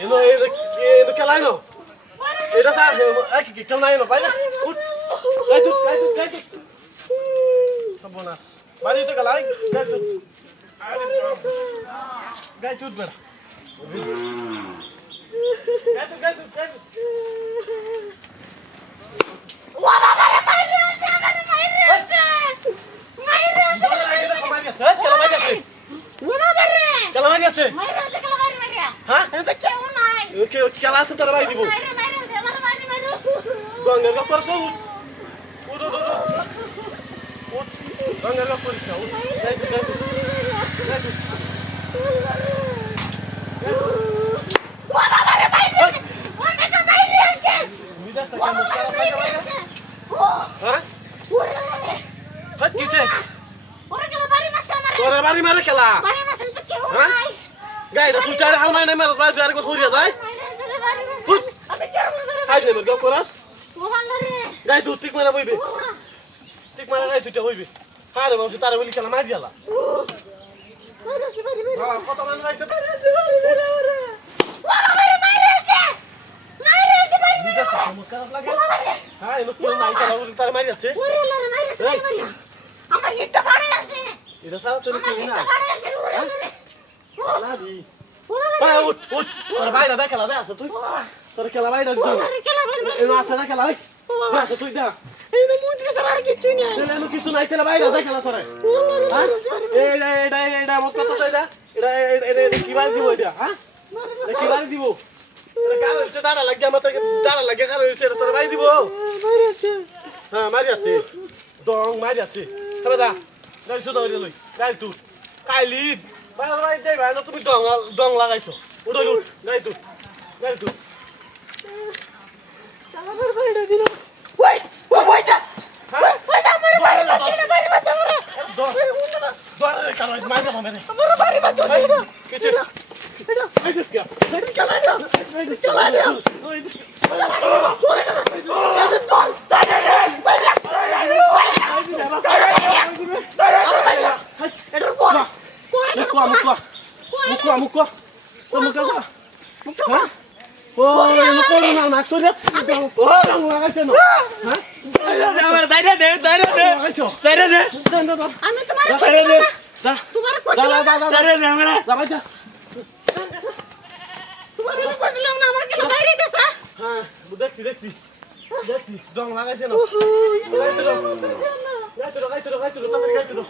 এনো এনো খেলাই নো এটা সা কি কি কেমন আইনো বাইরে উঠ গাই তুই সবনাস বাড়ি তো খেলাই গাই তুই বেড়া গাই তুই ওয়া বাবা রে মাইরে আছে আমারে মাইরে আছে কেলামারি আছে মাইরে আছে কেলামারি মাইরে হ্যাঁ এটা কেউ নাই ওকে কেলা আছে তোর ভাই দিব মাইরে মাইরে আমারে মাইরে মাইরে গঙ্গার গপ করছ উঠ গঙ্গার গপ করিস না উঠ যাই তুই ওয়া বাবা রে মাইরে অনেক মাইরে আছে মিদাস কেমন হ্যাঁ ওরে রে হাত কিছে ওরে কেলামারি মারছে আমারে তোর বাড়ি মারে খেলা মারি মারছে তো কেউ হ্যাঁ নাই গাইটা তুই চার হালমাই নাই মার বাই আর কো করিয়া যায় আমি কেমন করে হাই রে গপ করাস ওহালা রে গাই তুই ঠিক মারা বইবে ঠিক মারা গাই তুইটা হইবে আরে বাবু তারে বলি খেলা মার দিলা মাইরে কি মারি হ্যাঁ কত মান রাইছে ওয়া বাবা রে মাইরে আছে মাইরে মিদাস কেমন খারাপ লাগে হ্যাঁ এলো কেউ নাই খেলা বলি তারে মারি যাচ্ছে ওরে লারে মাইরে মারি আমার ইটটা ফাড়ে আছে এটা সারা চলে কেউ না ফাড়ে আছে ওরে লাদি হ্যাঁ উঠ তোর বাইরে দে খেলা দে আসো তুই তোর খেলা বাইরে দিও এনো আসে না খেলা দেখ তুই যা এই তো মুখ দিয়ে সারা কিছু নেই তেলে কিছু নাই তেলে বাইরে দে খেলা তোরে হ্যাঁ এটা মত কথা এটা কি বাড়ি দিব এটা হ্যাঁ কি বাড়ি দিব এটা কার হইছে দাঁড়া লাগে আমার দাঁড়া লাগে কার হইছে তোর বাড়ি দিব হ্যাঁ মারি আছে ডং মারি আছে তবে দা গাড়ি শুধু হইলে লই গাড়ি তুই কাইলি ভাই যাই ভাই না তুমি ডং লাগাইছো উড়ল উঠ গাড়ি তুই আমার বাইরে দিল ওই ওই যা হ্যাঁ ওই যা আমার বাইরে বাঁচা ওরে দরে কারো মার দাও মেরে আমার বাইরে বাঁচা কিছু না এটা এই দিস কে চালা না ওই দিস ওরে এটা দল এটা কোন মুখ হ্যাঁ ও এনো কোন না না তো দে ও রং লাগাইছে না হ্যাঁ দাইরে দে লাগাইছো দাইরে দে আমি তোমার দাইরে দে দা তোমার দাইরে দে আমরা লাগাইছা তোমার কইছিলাম না আমার কেন বাইরে দেছা হ্যাঁ দেখছি রং লাগাইছে না গাইতো গাইতো